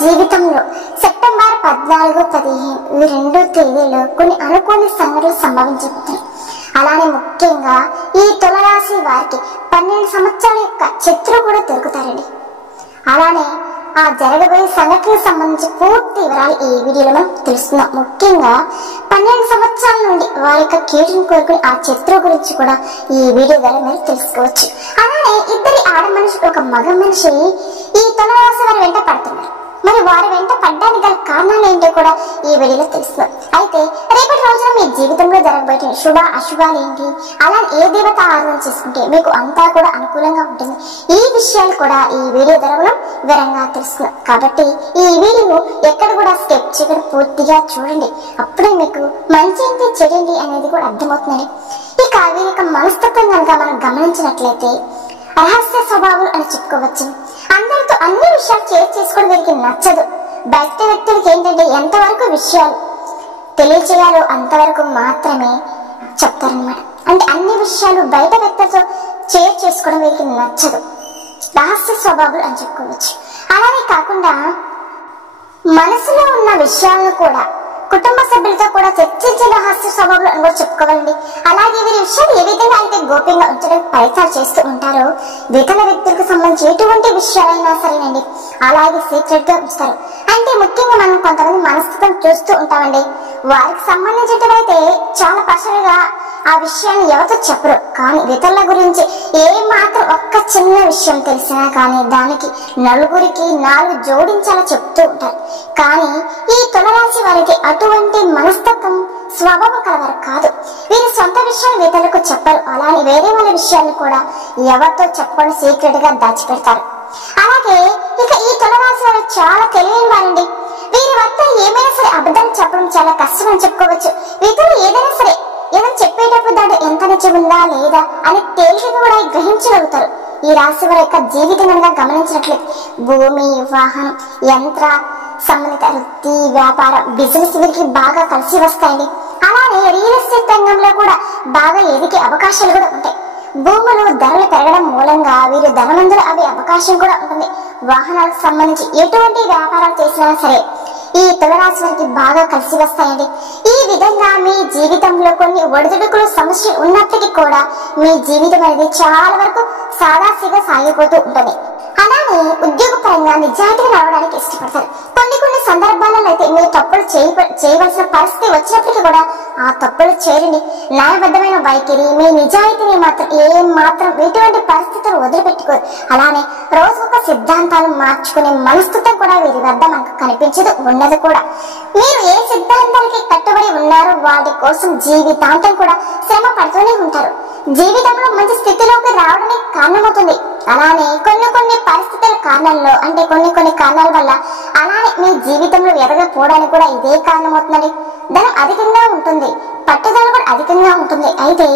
జీవితంలో సెప్టెంబర్ 14, 15 ఈ 2 తేదీల్లో కొన్ని అనుకోని సంఘటనలు సంభవించబోతున్నాయి. అలానే ముఖ్యంగా ఈ తులారాశి వారికి 12 సంవత్సరాల యొక్క శత్రువు కూడా దొరుకుతారండి. అలానే ఆ జరగబోయే సంఘటనకు సంబంధించి పూర్తి వివరాలు ఈ వీడియోలో మనం తెలుస్తున్నాం. ముఖ్యంగా 12 సంవత్సరాల నుండి వారి యొక్క కీడును కోరుకుని ఆ శత్రువు గురించి కూడా ఈ వీడియో ద్వారా మీరు తెలుసుకోవచ్చు. అలానే ఇద్దరి ఆడ మనిషి ఒక మగ మనిషి ఈ తులారాశి వారి వెంట పడుతున్నారు. మరి వారి వెంట పడ్డానికి గల కారణాలు ఏంటో కూడా ఈ వీడియోలో తెలుస్తున్నాం. అయితే రేపటి రోజున మీ జీవితంలో జరగబోయే శుభ అశుభాలు ఏంటి, అలా ఏ దేవత ఆరాధన చేసుకుంటే మీకు అంతా కూడా అనుకూలంగా ఉంటుంది, ఈ విషయాలు కూడా ఈ వీడియో ద్వారా మనం వివరంగా తెలుస్తున్నాం. కాబట్టి ఈ వీడియో ఎక్కడ కూడా స్కిప్ చేయకుండా పూర్తిగా చూడండి. అప్పుడే మీకు మంచి ఏంటి చెడండి అనేది కూడా అర్థమవుతుందండి. ఇక వీరి యొక్క మనస్తత్వం కనుక మనం గమనించినట్లయితే రహస్య స్వభావం అని చెప్పుకోవచ్చు. అందరితో అన్ని విషయాలు షేర్ చేసుకోవడం వీరికి నచ్చదు. బయట వ్యక్తులకి ఏంటంటే ఎంతవరకు విషయాలు తెలియచేయాలో అంతవరకు మాత్రమే చెప్తారనమాట. అంటే అన్ని విషయాలు బయట వ్యక్తులతో షేర్ చేసుకోవడం వీరికి నచ్చదు. రహస్య స్వభావం అని చెప్పుకోవచ్చు. అలానే కాకుండా మనసులో ఉన్న విషయాలను కూడా కుటుంబ సభ్యులతో కూడా చర్చించే రహస్య స్వభావం అని కూడా చెప్పుకోవాలండి. అలాగే వీరి విషయాలు ఏ విధంగా అయితే గోప్యంగా ఉంచడానికి ప్రయత్నాలు చేస్తూ ఉంటారో ఇతర వ్యక్తులకు సంబంధించి ఎటువంటి విషయాలైనా సరేనండి అలాగే సీక్రెట్ గా ఉంచుతారు. అంటే ముఖ్యంగా మనం కొంతమంది మనస్తత్వం చూస్తూ ఉంటామండి. వారికి సంబంధించినవైతే చాలా పర్సనల్ గా ఆ విషయాన్ని ఎవరితో చెప్పరు. కానీ ఇతరుల గురించి ఏ మాత్రం ఒక్క చిన్న విషయం తెలిసినా కానీ దానికి నలుగురికి 4 జోడించాలని చెప్తూ ఉంటారు. కానీ ఈ తులారాశి వారికి అటువంటి మనస్తత్వం స్వభావం కలవారు కాదు. వీరి సొంత విషయాలు ఇతరులకు చెప్పరు. అలానే వేరే వాళ్ళ విషయాన్ని కూడా ఎవరితో చెప్పకుండా సీక్రెట్ గా దాచిపెడతారు. అలాగే ఇక ఈ తులారాశి వారు చాలా తెలివైన వారండి. వీరి వద్ద ఏమైనా సరే అబద్ధాలు చెప్పడం చాలా కష్టం అని చెప్పుకోవచ్చు. ఇతరులు ఏదైనా సరే ఏదైనా చెప్పేటప్పుడు దాంట్లో ఎంత నిజం ఉందా లేదా అని తేలికగా కూడా గ్రహించగలుగుతారు. ఈ రాశి వారి యొక్క జీవితం కనుక గమనించినట్లయితే భూమి, వాహనం, యంత్ర సంబంధిత వృత్తి, వ్యాపారం, బిజినెస్ వీరికి బాగా కలిసి వస్తాయండి. అలానే రియల్ ఎస్టేట్ రంగంలో కూడా బాగా ఎదిగే అవకాశాలు కూడా ఉంటాయి. భూములు ధరలు పెరగడం మూలంగా వీరు ధనవంతులు అవి అవకాశం కూడా ఉంటుంది. వాహనాలకు సంబంధించి ఎటువంటి వ్యాపారాలు చేసినా సరే ఈ తులారాశి వారికి బాగా కలిసి వస్తాయండి. ఈ విధంగా మీ జీవితంలో కొన్ని ఒడిదుడుకులు సమస్యలు ఉన్నప్పటికీ కూడా మీ జీవితం అనేది చాలా వరకు సాదాసీగా సాగిపోతూ ఉంటుంది. అలానే ఉద్యోగపరంగా నిజాయితీగా రావడానికి ఇష్టపడతారు. కొన్ని సందర్భాలలో అయితే మీరు తప్పులు చేయవలసిన పరిస్థితి వచ్చినప్పటికీ కూడా ఆ తప్పులు చేయండి. న్యాయబద్ధమైన వైఖరి, మీ నిజాయితీని మాత్రం ఎటువంటి పరిస్థితులు వదిలిపెట్టుకోరు. అలానే రోజుకొక సిద్ధాంతాలు మార్చుకునే మనస్తత్వం కూడా వీరి వద్ద మనకు కనిపించదు, ఉండదు కూడా. మీరు ఏ సిద్ధాంతాలకి కట్టుబడి ఉన్నారో వాటి కోసం జీవితాంతం కూడా శ్రమ పడుతూనే ఉంటారు. జీవితంలో మంచి స్థితిలోకి రావడానికి కారణమవుతుంది. అలానే కొన్ని పరిస్థితుల కారణంలో అంటే కొన్ని కారణాల వల్ల అలానే మీ జీవితంలో ఎదగపోవడానికి కూడా ఇదే కారణమవుతుందండి. ధనం అధికంగా ఉంటుంది, పట్టుదల కూడా అధికంగా ఉంటుంది. అయితే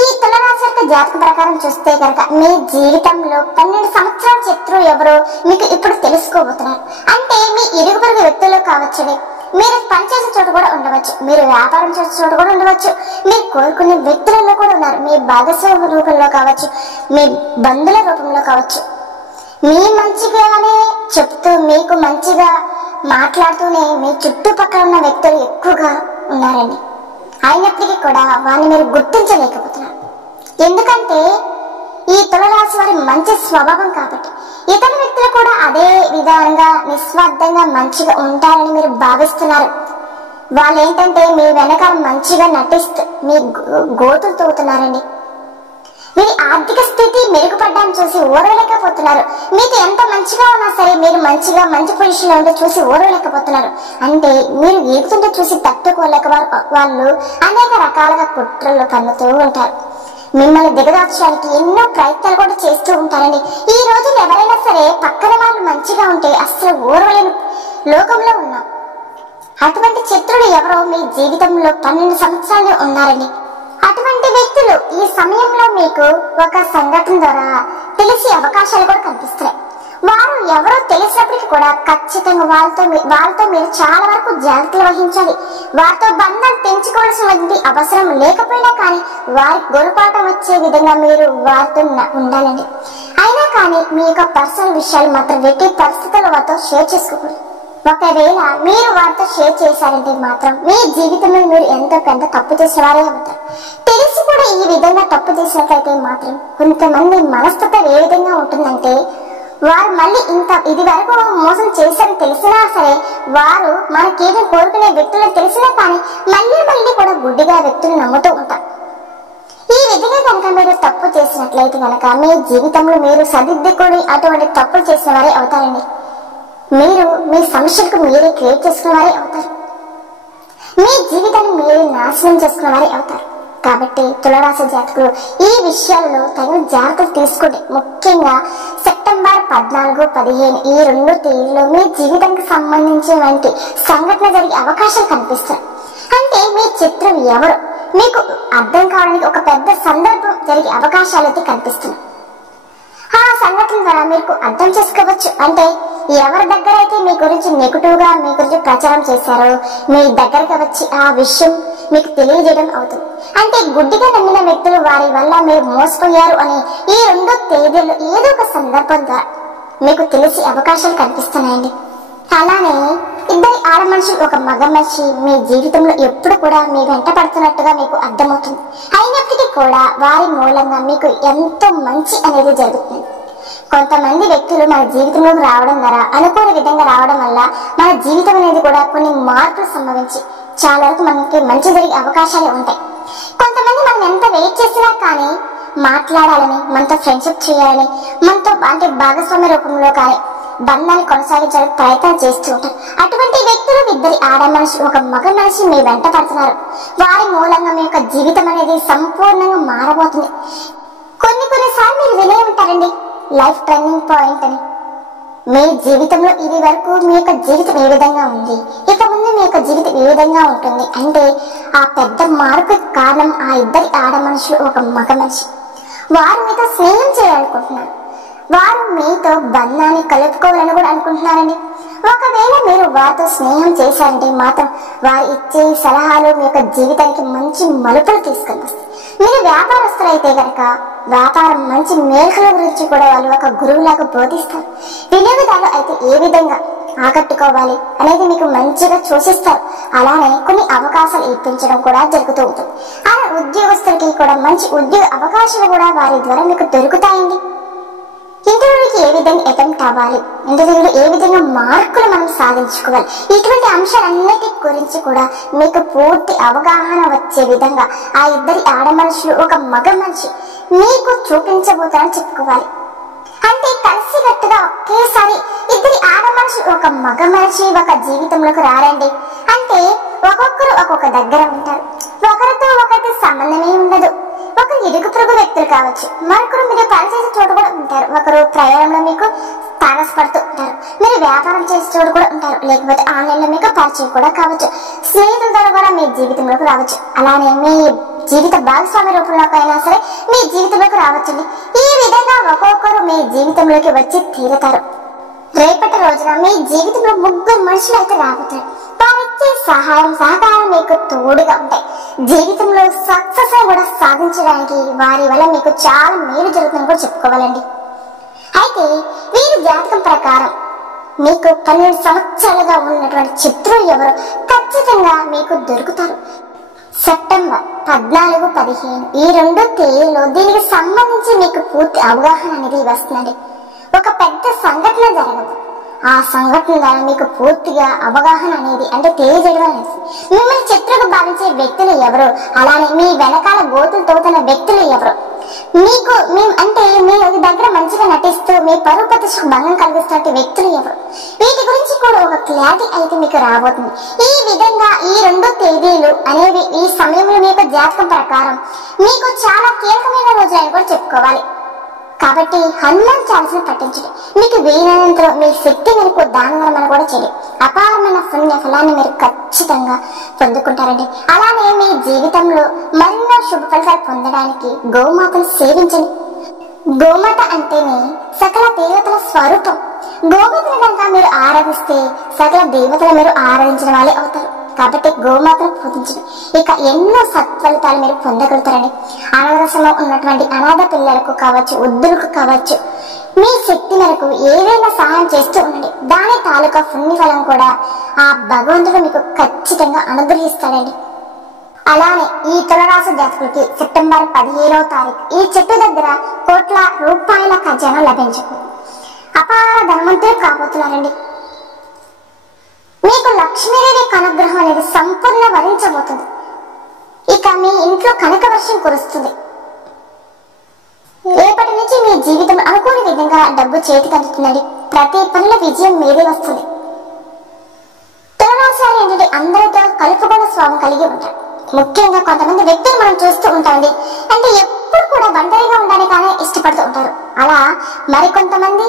ఈ తులారాశి యొక్క జాతక ప్రకారం చూస్తే కనుక మీ జీవితంలో 12 సంవత్సరాల శత్రువు ఎవరో మీకు ఇప్పుడు తెలుసుకోబోతున్నారు. అంటే మీ ఇరుగు పొరుగు వ్యక్తుల్లో కావచ్చండి, మీరు పనిచేసే చోట కూడా ఉండవచ్చు, మీరు వ్యాపారం చేసే చోట కూడా ఉండవచ్చు, మీరు కోరుకునే వ్యక్తులలో కూడా ఉన్నారు. మీ భాగస్వామి రూపంలో కావచ్చు, మీ బంధువుల రూపంలో కావచ్చు. మీ మంచిగానే చెప్తూ మీకు మంచిగా మాట్లాడుతూనే మీ చుట్టుపక్కల ఉన్న వ్యక్తులు ఎక్కువగా ఉన్నారండి. అయినప్పటికీ కూడా వారిని మీరు గుర్తించలేకపోతున్నారు. ఎందుకంటే ఈ తులారాశి వారి మంచి స్వభావం కాబట్టి ఇతర వ్యక్తులు కూడా అదే విధంగా నిస్వార్థంగా మంచిగా ఉంటారని మీరు భావిస్తున్నారు. వాళ్ళు ఏంటంటే మీ వెనకాల మంచిగా నటిస్తూ మీ గోతులు తవ్వుతున్నారండి. వీరి ఆర్థిక స్థితి మెరుగుపడ్డాన్ని చూసి ఓర్వలేకపోతున్నారు. మీకు ఎంత మంచిగా ఉన్నా సరే మీరు మంచి పొజిషన్ లో ఉంటే చూసి ఓర్వలేకపోతున్నారు. అంటే మీరు ఎదుగుతుంటే చూసి తట్టుకోలేక వాళ్ళు అనేక రకాలుగా కుట్రలు పన్నుతూ ఉంటారు. మిమ్మల్ని దిగదార్చడానికి ఎన్నో ప్రయత్నాలు కూడా చేస్తూ ఉంటారండి. ఈ రోజు ఎవరైనా సరే పక్కన వాళ్ళు మంచిగా ఉంటే అస్సలు ఓర్వలేని లోకంలో ఉన్నాం. అటువంటి శత్రులు ఎవరో మీ జీవితంలో 12 సంవత్సరాలు ఉన్నారండి. అటువంటి వ్యక్తులు ఈ సమయంలో మీకు ఒక సంఘటన ద్వారా తెలిసే అవకాశాలు కూడా కనిపిస్తాయి. వారు ఎవరో తెలిసినప్పటికీ కూడా ఖచ్చితంగా వాళ్ళతో మీరు చాలా వరకు జాగ్రత్తలు వహించాలి. వారితో బంధాలు పెంచుకోవాల్సిన అవసరం లేకపోయినా కానీ వారి గుణపాఠం వచ్చే విధంగా మీరు వారితో ఉండాలండి. అయినా కానీ మీ యొక్క పర్సనల్ విషయాలు మాత్రం ఎట్టి పరిస్థితుల్లో వారితో షేర్ చేసుకోకూడదు. ఒకవేళ మీరు వారితో షేర్ చేశారంటే మాత్రం మీ జీవితంలో మీరు ఎంతో పెద్ద తప్పు చేసిన వారే అవుతారు. తెలిసి కూడా ఈ విధంగా తప్పు చేసినట్లయితే మాత్రం కొంతమంది మనస్తత్వం ఏ విధంగా ఉంటుందంటే, వారు మళ్ళీ ఇది వరకు మోసం చేశారని తెలిసినా సరే, వారు మనకేదో కోరుకునే వ్యక్తులను తెలిసినా కానీ మళ్ళీ కూడా గుడ్డిగా వ్యక్తులు నమ్ముతూ ఉంటారు. ఈ విధంగా కనుక మీరు తప్పు చేసినట్లయితే కనుక మీ జీవితంలో మీరు సరిదిద్దుకొని అటువంటి తప్పులు చేసిన వారే అవుతారండి. మీరు మీ సమస్యలకు మీరే క్రియేట్ చేసుకున్న వారే అవుతారు. మీ జీవితాన్ని మీరే నాశనం చేసుకున్న వారే అవుతారు. కాబట్టి తులారాశి జాతకులు ఈ విషయాల్లో తగిన జాగ్రత్తలు తీసుకుంటే, ముఖ్యంగా సెప్టెంబర్ 14, 15 ఈ 2 తేదీలో మీ జీవితానికి సంబంధించినటువంటి సంఘటన జరిగే అవకాశాలు కనిపిస్తాయి. అంటే మీ చిత్రం ఎవరు మీకు అర్థం కావడానికి ఒక పెద్ద సందర్భం జరిగే అవకాశాలు అయితే కనిపిస్తున్నాయి. ఆ సంఘటన ద్వారా మీకు అర్థం చేసుకోవచ్చు. అంటే ఎవరి దగ్గర అయితే మీ గురించి నెగిటివ్ గా మీ గురించి ప్రచారం చేశారో మీ దగ్గరకు వచ్చి ఆ విషయం మీకు తెలియజేయడం అవుతుంది. అంటే గుడ్డిగా నమ్మిన వ్యక్తులు వారి వల్ల మీరు మోసపోయారు అని ఈ 2 తేదీల్లో ఏదో ఒక సందర్భం ద్వారా మీకు తెలిసి అవకాశాలు కనిపిస్తున్నాయండి. అలానే ఇద్దరి ఆడ మనుషులు ఒక మగ మనిషి మీ జీవితంలో ఎప్పుడు కూడా మీ వెంట పడుతున్నట్టుగా మీకు అర్థమవుతుంది. అయినప్పటికీ కూడా వారి మూలంగా మీకు ఎంతో మంచి అనేది జరుగుతుంది. కొంతమంది వ్యక్తులు మన జీవితంలోకి రావడం ద్వారా అనుకోని విధంగా రావడం వల్ల మన జీవితం అనేది కూడా కొన్ని మార్పులు సంభవించి చాలా వరకు మనకి మంచి జరిగే అవకాశాలు ఉంటాయి. కొంతమంది మనం ఎంత వెయిట్ చేసినా కానీ మాట్లాడాలని, మనతో ఫ్రెండ్షిప్ చేయాలని, మనతో అంటే భాగస్వామ్య రూపంలో కానీ బంధాన్ని కొనసాగించడానికి ప్రయత్నం చేస్తూ ఉంటారు. అటువంటి వ్యక్తులు ఇద్దరి ఆడ మనిషి ఒక మగ మనిషి మీ వెంట పడుతున్నారు. వారి మూలంగా మీ యొక్క జీవితం అనేది సంపూర్ణంగా మారబోతుంది. కొన్నిసార్లు మీరు వినే ఉంటారండి, లైఫ్ టర్నింగ్ పాయింట్ అని. మీ జీవితంలో ఇది వరకు మీ యొక్క జీవితం ఏ విధంగా ఉంది, ఇక ముందు మీ యొక్క జీవితం ఏ విధంగా ఉంటుంది అంటే ఆ పెద్ద మార్పుకి కారణం ఆ ఇద్దరి ఆడ మనుషులు ఒక మగ మనిషి. వారు మీతో స్నేహం చేయాలనుకుంటున్నారు. వారు మీతో బంధాన్ని కలుపుకోవాలని కూడా అనుకుంటున్నారండి. ఒకవేళ మీరు వారితో స్నేహం చేశారంటే మాత్రం వారు ఇచ్చే సలహాలు మీ యొక్క జీవితానికి మంచి మలుపులు తీసుకొని వస్తాయి. మీరు వ్యాపారస్తులైతే కనుక వ్యాపారం మంచి మేలుల గురించి కూడా వాళ్ళు ఒక గురువులాగా బోధిస్తారు. వినియోగదారులు అయితే ఏ విధంగా ఆకట్టుకోవాలి అనేది మీకు మంచిగా సూచిస్తారు. అలానే కొన్ని అవకాశాలు ఇప్పించడం కూడా జరుగుతూ ఉంటుంది. అలా ఉద్యోగస్తులకి కూడా మంచి ఉద్యోగ అవకాశాలు కూడా వారి ద్వారా మీకు దొరుకుతాయండి. ఇంటర్వ్యూకి ఏ విధంగా అటెంప్ట్ అవ్వాలి, ఇంటర్వ్యూలో ఏ విధంగా మార్కులు మనం సాధించుకోవాలి, ఇటువంటి అంశాలన్నిటి గురించి కూడా మీకు పూర్తి అవగాహన వచ్చే విధంగా ఆ ఇద్దరి ఆడ మనుషులు ఒక మగ మనిషి మీకు చూపించబోతారని చెప్పుకోవాలి. అంటే కలిసికట్టుగా ఒకేసారి ఇద్దరి ఆడ మనుషులు ఒక మగ మనిషి ఒక జీవితంలోకి రారండి. అంటే ఒక్కొక్కరు ఒక్కొక్క దగ్గర ఉంటారు. ఒకరితో ఒకరికి సంబంధమే ఉండదు. ఒకరు ఇరుగు పొరుగు వ్యక్తులు కావచ్చు, మరొకరు మీరు పనిచేసే చోటు కూడా ఉంటారు, ఒకరు ప్రయాణంలో మీకు తారసపడుతూ ఉంటారు, మీరు వ్యాపారం చేసే చోటు కూడా ఉంటారు, లేకపోతే ఆన్లైన్ లో మీకు పరిచయం కూడా కావచ్చు, స్నేహితుల ద్వారా కూడా మీ జీవితంలోకి రావచ్చు. అలానే మీ జీవిత భాగస్వామి రూపంలోకి అయినా సరే మీ జీవితంలోకి రావచ్చండి. ఈ విధంగా ఒక్కొక్కరు మీ జీవితంలోకి వచ్చి తీరుతారు. రేపటి రోజున మీ జీవితంలో 3 మనుషులు అయితే రాబోతారు. వారిచ్చే సహాయం సహకారం మీకు తోడుగా ఉంటాయి. జీవితంలో సక్సెస్ కూడా సాధించడానికి వారి వల్ల మీకు చాలా మేలు జరుగుతుందని కూడా చెప్పుకోవాలండి. అయితే వీరి జాతకం ప్రకారం మీకు 12 సంవత్సరాలుగా ఉన్నటువంటి చిత్రం ఎవరు ఖచ్చితంగా మీకు దొరుకుతారు. సెప్టెంబర్ 14, 15 ఈ 2 తేదీలో దీనికి సంబంధించి మీకు పూర్తి అవగాహన అనేది వస్తుందండి. ఒక పెద్ద సంఘటన జరగదు. ఆ సంఘటన ద్వారా మీకు పూర్తిగా అవగాహన అనేది అంటే తెలియజేయడం అనేది, మిమ్మల్ని చిత్రకు భావించే వ్యక్తులు ఎవరు, అలానే మీ వెనకాల గోతులు తోతున్న వ్యక్తులు ఎవరు, మీకు మీ దగ్గర మంచిగా నటిస్తూ మీ పరువు ప్రతిష్టకు భంగం కలిగిస్తున్న వ్యక్తులు ఎవరు, వీటి గురించి కూడా ఒక క్లారిటీ అయితే మీకు రాబోతుంది. ఈ విధంగా ఈ 2 తేదీలు అనేవి ఈ సమయంలో మీ యొక్క జాతకం ప్రకారం మీకు చాలా కీలకమైన రోజులని కూడా చెప్పుకోవాలి. కాబట్టి హనుమాన్ చాలీసాను పఠించండి. మీకు వీలైనంతలో మీ శక్తి మేరకు దాన ధర్మాలు కూడా చేయండి. అపారమైన పుణ్య ఫలాన్ని మీరు ఖచ్చితంగా పొందుకుంటారండి. అలానే మీ జీవితంలో మరెన్నో శుభ ఫలితాలు పొందడానికి గోమాతను సేవించండి. గోమాత అంటేనే సకల దేవతల స్వరూపం. గోమాతను కనుక మీరు ఆరాధిస్తే సకల దేవతలు మీరు ఆరాధించిన వాళ్ళే అవుతారు. కాబట్టి గోమాతను పూజించండి. ఇక ఎన్నో సత్ఫలితాలు మీరు పొందగలుగుతారండి. అనాథాశ్రమంలో ఉన్నటువంటి అనాథ పిల్లలకు కావచ్చు, వృద్ధులకు కావచ్చు, మీ శక్తి మేరకు ఏదైనా సహాయం చేస్తూ ఉండండి. దాని తాలూకా పుణ్యఫలం కూడా ఆ భగవంతుడు మీకు ఖచ్చితంగా అనుగ్రహిస్తాడండి. అలానే ఈ తులారాశి జాతకులకి సెప్టెంబర్ 15వ తారీఖు ఈ చెట్టు దగ్గర కోట్ల రూపాయల ఖజానా లభించబోతుంది. అపార ధనవంతులు కాబోతున్నారండి. మీకు లక్ష్మీదేవి అనుగ్రహం అనేది సంపూర్ణ వరించబోతుంది. ఇక మీ ఇంట్లో కనక వర్షం కురుస్తుంది. రేపటి నుంచి మీ జీవితం అనుకోని విధంగా డబ్బు చేతికి అందుతుందండి. ప్రతి పనుల విజయం మీదే వస్తుంది. తులారాశి వారు ఏంటంటే అందరితో కలుపుకున్న స్వభావం కలిగి ఉంటారు. ముఖ్యంగా కొంతమంది వ్యక్తులు మనం చూస్తూ ఉంటామండి. అంటే ఎప్పుడు కూడా ఒంటరిగా ఉండడానికనే ఇష్టపడుతూ ఉంటారు. అలా మరికొంతమంది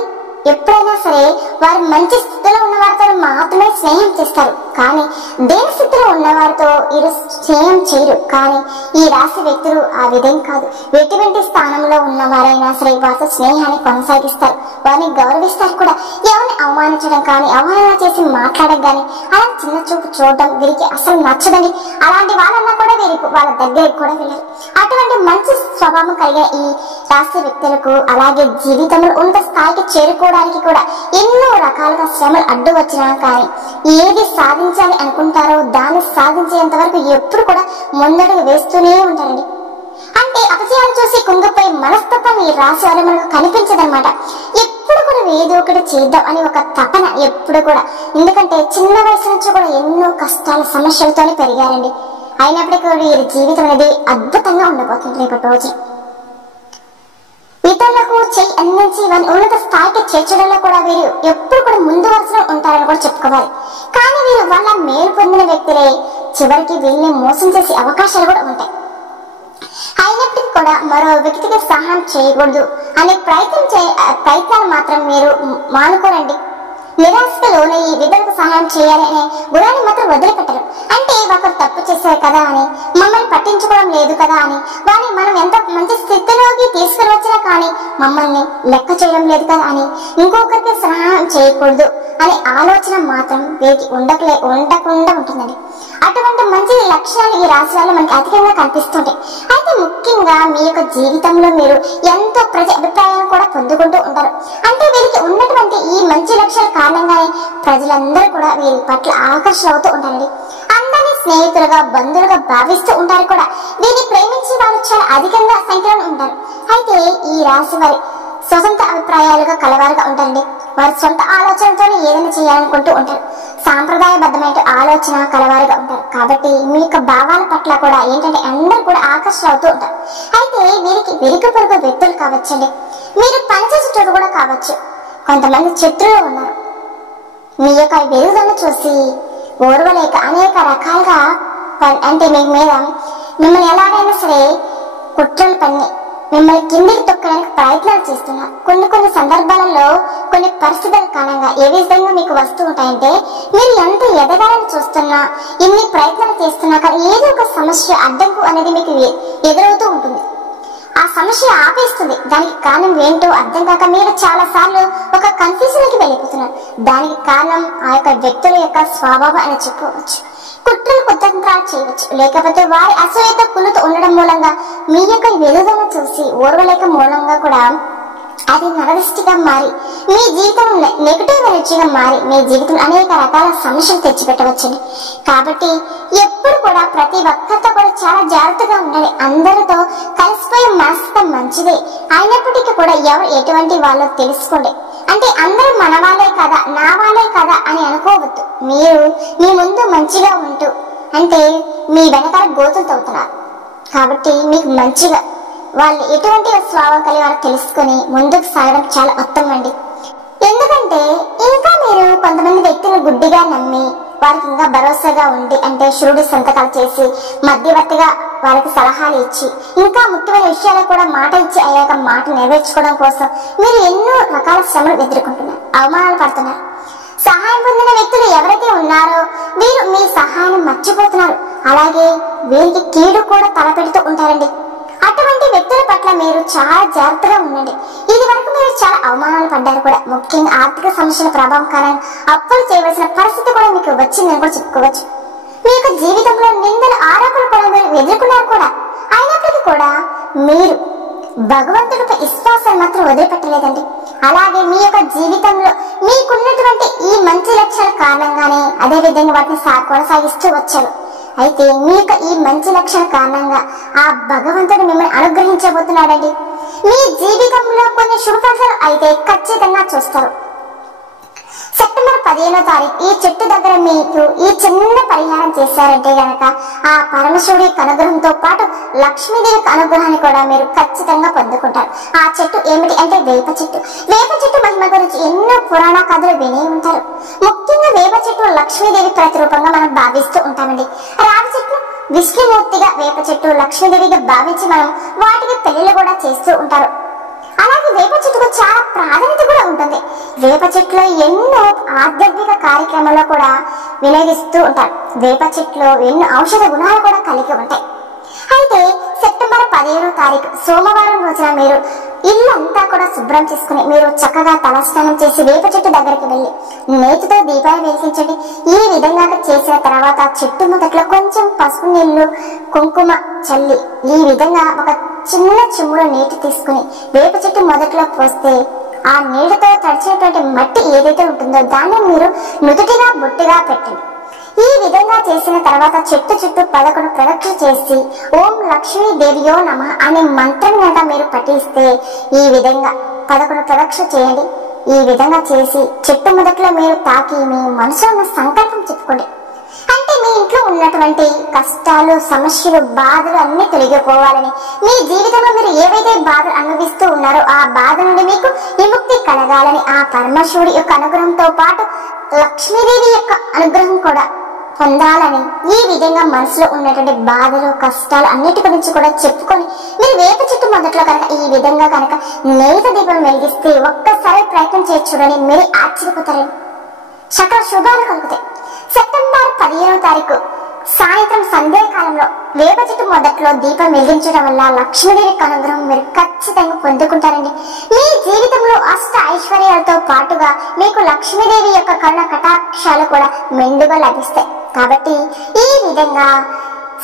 ఎప్పుడైనా సరే వారు మంచి స్థితిలో ఉన్న వారితో మాత్రమే స్నేహం చేస్తారు. కానీ దేని స్థితిలో ఉన్నవారితో వీరు స్నేహం చేయరు. కానీ ఈ రాశి వ్యక్తులు ఆ విధంగా కాదు. ఎటువంటి స్థానంలో ఉన్న వారైనా సరే వారితో స్నేహాన్ని కొనసాగిస్తారు. వారిని గౌరవిస్తారు కూడా. ఎవరిని అవమానించడం కానీ అవమానం చేసి మాట్లాడడం కానీ అలా చిన్న చూపు చూడడం వీరికి అసలు నచ్చదండి. అలాంటి వాళ్ళన్నా కూడా వీరికి వాళ్ళ దగ్గరికి కూడా వెళ్ళరు. అటువంటి మంచి స్వభావం కలిగిన ఈ రాశి వ్యక్తులకు అలాగే జీవితంలో ఉన్నత స్థాయికి చేరుకోవడానికి కూడా ఎన్నో రకాలుగా శ్రమలు అడ్డు వచ్చినా కానీ ఏది సాధించాలి అనుకుంటారో దాన్ని సాధించేంత వరకు ఎప్పుడు కూడా ముందడుగు వేస్తూనే ఉంటారండి. అంటే అపజయాన్ని చూసి కుంగిపోయే మనస్తత్వం ఈ రాశి వారు మనకు కనిపించదన్నమాట. ఎప్పుడు కూడా ఏదో ఒకటి చేద్దాం అని ఒక తపన ఎప్పుడు కూడా. ఎందుకంటే చిన్న వయసు నుంచి కూడా ఎన్నో కష్టాల సమస్యలతోనే పెరిగారండి. అయినప్పటికీ కూడా వీరి జీవితం అనేది అద్భుతంగా ఉండబోతుంది రేపటి రోజు. ఇతరులకు చెయ్యి అందించి వారిని ఉన్నత స్థాయికి చేర్చడంలో కూడా వీరు ఎప్పుడు కూడా ముందు వరుసలో ఉంటారని కూడా చెప్పుకోవాలి. కానీ వీరు వాళ్ళ మేలు పొందిన వ్యక్తులే చివరికి వీళ్ళని మోసం చేసే అవకాశాలు కూడా ఉంటాయి. అయినప్పటికీ కూడా మరో వ్యక్తికి సహాయం చేయకూడదు అనే ప్రయత్నాలు మాత్రం మీరు మానుకోరండి. నిరాశకు లోనయ్యి ఇతరులకు సహాయం చేయాలి అనే గుణాన్ని మాత్రం వదిలిపెట్టరు. అంటే ఒకరు తప్పు చేశారు కదా అని మమ్మల్ని పట్టించుకోవడం లేదు కదా అని వారిని మనం ఎంత మంచి స్థితిలోకి తీసుకుని వచ్చినా కానీ మమ్మల్ని లెక్క చేయడం లేదు కదా అని ఇంకొకరికి సహాయం చేయకూడదు అనే ఆలోచన మాత్రం వీరికి ఉండకుండా ఉంటుందండి. అటువంటి మంచి లక్షణాలు ఈ రాశి వల్ల మనకి అధికంగా కనిపిస్తుంటాయి. అయితే ముఖ్యంగా మీ యొక్క జీవితంలో మీరు ఎంతో ప్రజా అభిప్రాయాలను కూడా పొందుకుంటూ ఉంటారు. అంటే వీరికి ఉన్నటువంటి ఈ మంచి లక్షణాల కారణంగానే ప్రజలందరూ కూడా వీరి పట్ల ఆకర్షణ అవుతూ ఉంటారండి. అందరినీ స్నేహితులుగా బంధువులుగా భావిస్తూ ఉంటారు కూడా. వీరిని ప్రేమించే వారు చాలా అధికంగా సంఖ్యలో ఉంటారు. అయితే ఈ రాశి వారి స్వతంత్ర అభిప్రాయాలుగా కలవారుగా ఉంటారండి. వారి సొంత ఆలోచనతోనే ఏదైనా చేయాలనుకుంటూ ఉంటారు. సాంప్రదాయబద్ధమైన ఆలోచన కలవారుగా ఉంటారు. కాబట్టి మీ యొక్క భావాల పట్ల కూడా ఏంటంటే అందరూ కూడా ఆకర్షణ అవుతూ ఉంటారు. అయితే వీరికి వెనుక పొరుగు వ్యక్తులు కావచ్చండి. మీరు పనిచేసే చోటు కూడా కావచ్చు. కొంతమంది శత్రువులు ఉన్నారు. మీ యొక్క వెలుగుదలను చూసి ఓర్వలేక అనేక రకాలుగా అంటే మీ మీద మిమ్మల్ని ఎలాగైనా సరే కుట్రలు పన్ని మిమ్మల్ని కిందికి తొక్కడానికి ప్రయత్నాలు చేస్తున్నారు. కొన్ని సందర్భాలలో కొన్ని పరిస్థితుల కారణంగా ఏ విధంగా మీకు వస్తూ ఉంటాయంటే మీరు ఎంత ఎదగాలని చూస్తున్నా ఇన్ని ప్రయత్నాలు చేస్తున్నా కానీ ఏదో ఒక సమస్య అడ్డంకు అనేది మీకు ఎదురవుతూ ఉంటుంది. ఆ సమస్య ఆపేస్తుంది. దానికి కారణం ఏంటో అర్థం కాక మీరు చాలా సార్లు ఒక కన్ఫ్యూజన్కి వెళ్ళిపోతున్నారు. దానికి కారణం ఆ యొక్క వ్యక్తుల యొక్క స్వభావం అని చెప్పవచ్చు. కుట్రలు కుతంత్రాలు చేయవచ్చు. లేకపోతే వారి అసూయత కులుతూ ఉండడం మూలంగా మీ యొక్క వెలుగుదల చూసి ఓర్వలేక మూలంగా కూడా అది నరదృష్టిగా మారి మీ జీవితం నెగటివ్ ఎనర్జీగా మారి మీ జీవితం అనేక రకాల సమస్యలు తెచ్చిపెట్టవచ్చండి. కాబట్టి ఎప్పుడు కూడా ప్రతి ఒక్కరితో కూడా చాలా జాగ్రత్తగా ఉండాలి. అందరితో కలిసిపోయే మనసుతో మంచిదే. అయినప్పటికీ కూడా ఎవరు ఎటువంటి వాళ్ళో తెలుసుకోండి. అంటే అందరూ మన వాళ్ళే కదా నా వాళ్ళే కదా అని అనుకోవద్దు. మీరు మీ ముందు మంచిగా ఉంటూ అంటే మీ వెనకాల గోతులు తవ్వుతున్నారు. కాబట్టి మీకు మంచిగా వాళ్ళు ఎటువంటి స్వభావం కలిగి వారు తెలుసుకొని ముందుకు సాగడం చాలా ఉత్తమం అండి. ఎందుకంటే ఇంకా మీరు కొంతమంది వ్యక్తులను గుడ్డిగా నమ్మి వారికి ఇంకా భరోసాగా ఉండి అంటే షురుడి సంతకాలు చేసి మధ్యవర్తిగా వారికి సలహాలు ఇచ్చి ఇంకా ముఖ్యమైన విషయాలు కూడా మాట ఇచ్చి అయ్యాక మాట నెరవేర్చుకోవడం కోసం మీరు ఎన్నో రకాల శ్రమలు ఎదుర్కొంటున్నారు, అవమానాలు పడుతున్నారు. సహాయం పొందిన వ్యక్తులు ఎవరైతే ఉన్నారో వీరు మీ సహాయాన్ని మర్చిపోతున్నారు. అలాగే వీరికి కీడు కూడా తలపెడుతూ ఉంటారండి. అటువంటి వ్యక్తుల పట్ల మీరు చాలా జాగ్రత్తగా ఉండండి. ఇది వరకు మీరు చాలా అవమానాలు పడ్డారు కూడా. ముఖ్యంగా ఆర్థిక సమస్యల ప్రభావం కారణంగా అప్పులు చేయవలసిన పరిస్థితి కూడా మీకు వచ్చిందని కూడా చెప్పుకోవచ్చు. మీ యొక్క జీవితంలో నిందలు ఆరోపణలు కూడా మీరు ఎదుర్కొన్నారు కూడా. అయినప్పటికీ కూడా మీరు భగవంతుడిపై విశ్వాసాన్ని మాత్రం వదిలిపెట్టలేదండి. అలాగే మీ యొక్క జీవితంలో మీకున్నటువంటి ఈ మంచి లక్షణాల కారణంగానే అదే విధంగా వాటిని కొనసాగిస్తూ వచ్చారు. అయితే మీ యొక్క ఈ మంచి లక్షణ కారణంగా ఆ భగవంతుడు మిమ్మల్ని అనుగ్రహించబోతున్నాడండి. మీ జీవితంలో కొన్ని శుభ ఫలితాలు అయితే ఖచ్చితంగా చూస్తారు. సెప్టెంబర్ 15వ తారీఖు ఈ చెట్టు దగ్గర మీకు ఈ చిన్న పరిహారం చేశారంటే గనక ఆ పరమశివుడి అనుగ్రహంతో పాటు లక్ష్మీదేవి అనుగ్రహాన్ని కూడా మీరు ఖచ్చితంగా పొందుకుంటారు. ఆ చెట్టు ఏమిటి అంటే వేప చెట్టు. వేప చెట్టు మహిమ గురించి ఎన్నో పురాణ కథలు వినే ఉంటారు. ముఖ్యంగా వేప చెట్టు లక్ష్మీదేవి ప్రతిరూపంగా మనం భావిస్తూ ఉంటామండి. రావి చెట్టు విష్ణుమూర్తిగా, వేప చెట్టు లక్ష్మీదేవిగా భావించి మనం వాటికి పెళ్లిళ్ళు కూడా చేస్తూ ఉంటారు. అలాగే వేప చెట్టుకు చాలా ప్రాధాన్యత కూడా ఉంటుంది. వేప చెట్టులో ఎన్నో ఆధ్యాత్మిక కార్యక్రమాల్లో కూడా వినియోగిస్తూ ఉంటారు. వేప చెట్టులో ఎన్నో ఔషధ గుణాలు కూడా కలిగి ఉంటాయి. అయితే సెప్టెంబర్ 15వ తారీఖు సోమవారం రోజున మీరు ఇల్లంతా కూడా శుభ్రం చేసుకుని మీరు చక్కగా తలస్నానం చేసి వేప చెట్టు దగ్గరికి వెళ్ళి నేతితో దీపాలు వెలిగించండి. ఈ విధంగా చేసిన తర్వాత చెట్టు మొదట్లో కొంచెం పసుపు నీళ్లు కుంకుమ చల్లి ఈ విధంగా ఒక చిన్న చెమ్ములో నీటి తీసుకుని వేప చెట్టు మొదట్లో పోస్తే ఆ నీటితో తడిచినటువంటి మట్టి ఏదైతే ఉంటుందో దాన్ని మీరు నుదుటిగా బొట్టుగా పెట్టండి. ఈ విధంగా చేసిన తర్వాత చెట్టు చుట్టూ 11 ప్రదక్షిణ చేసి ఓం లక్ష్మీదేవియో నమః అనే మంత్రం గంట మీరు పఠిస్తే ఈ విధంగా 11 ప్రదక్షిణ చేయండి. ఈ విధంగా చేసి చెట్టు మొదట్లో మీరు తాకి మీ మనసులో ఉన్న సంకల్పం చెప్పుకోండి. అంటే మీ ఇంట్లో ఉన్నటువంటి కష్టాలు, సమస్యలు, బాధలు అన్ని తొలగిపోవాలని, మీ జీవితంలో మీరు ఏవైతే బాధలు అనుభవిస్తూ ఉన్నారో ఆ బాధ నుండి మీకు విముక్తి కలగాలని, ఆ పరమశివుడి యొక్క అనుగ్రహంతో పాటు లక్ష్మీదేవి యొక్క అనుగ్రహం కూడా పొందాలని ఈ విధంగా మనసులో ఉన్నటువంటి బాధలు, కష్టాలు అన్నిటి గురించి కూడా చెప్పుకొని మీరు వేప చెట్టు మొదట్లో కనుక ఈ విధంగా కనుక నేత దీపం వెలిగిస్తే ఒక్కసారి ప్రయత్నం చేసి చూడండి, మీరు ఆశ్చర్యపోతారండి. సకల శుభాలు కలుగుతాయి. సెప్టెంబర్ 15వ తారీఖు సాయంత్రం సంధ్యాకాలంలో వేప చెట్టు మొదట్లో దీపం వెలిగించడం వల్ల లక్ష్మీదేవి అనుగ్రహం మీరు ఖచ్చితంగా పొందుకుంటారండి. మీ జీవితంలో అష్ట ఐశ్వర్యాలతో పాటుగా మీకు లక్ష్మీదేవి యొక్క కరుణ కటాక్షాలు కూడా మెండుగా లభిస్తాయి. కాబట్టి ఈ విధంగా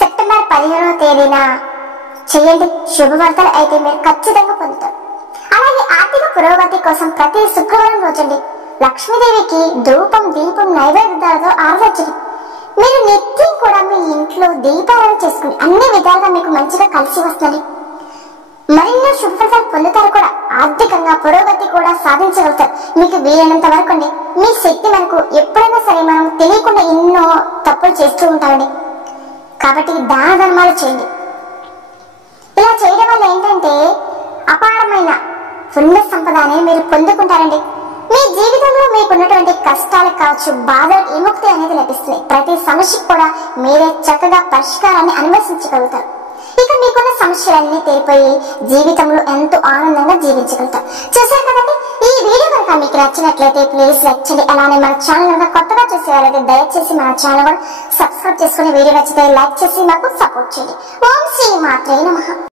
సెప్టెంబర్ 15వ తేదీన చేయండి. శుభవార్తలు అయితే మీరు ఖచ్చితంగా పొందుతారు. అలాగే ఆర్థిక పురోగతి కోసం ప్రతి శుక్రవారం రోజండి లక్ష్మీదేవికి ధూపం, దీపం, నైవేద్యాలతో ఆరాధించండి. మీరు నిత్యం కూడా మీ ఇంట్లో దీపాలను చేసుకుని అన్ని విధాలుగా మీకు మంచిగా కలిసి వస్తుంది. మరెన్నో శుభఫలితాలు పొందుతారు కూడా. ఆర్థికంగా పురోగతి కూడా సాధించగలుగుతారు. మీకు వీలైనంత వరకు అండి మీ శక్తి మనకు ఎప్పుడైనా సరే మనం తెలియకుండా ఎన్నో తప్పులు చేస్తూ ఉంటామండి. కాబట్టి దాన ధర్మాలు చేయండి. ఇలా చేయడం వల్ల ఏంటంటే అపారమైన పుణ్య సంపద అనేది మీరు పొందుకుంటారండి. మీ జీవితంలో మీకున్నటువంటి కష్టాలు కావచ్చు, బాధలకు విముక్తి అనేది లభిస్తుంది. ప్రతి సమస్యకు కూడా మీరే చక్కగా పరిష్కారాన్ని అన్వేషించగలుగుతారు. ఇక మీకున్న సమస్యలన్నీ తీరిపోయి జీవితంలో ఎంతో ఆనందంగా జీవించగలుగుతారు. చూసారు కదండి. ఈ వీడియో కనుక మీకు నచ్చినట్లయితే ప్లీజ్ లైక్ చేయండి. అలానే మన ఛానల్ కనుక కొత్తగా చూసేవారైతే దయచేసి మన ఛానల్ కూడా సబ్స్క్రైబ్ చేసుకుని వీడియో నచ్చితే లైక్ చేసి మాకు సపోర్ట్ చేయండి. ఓం శ్రీ మాత్రే నమః.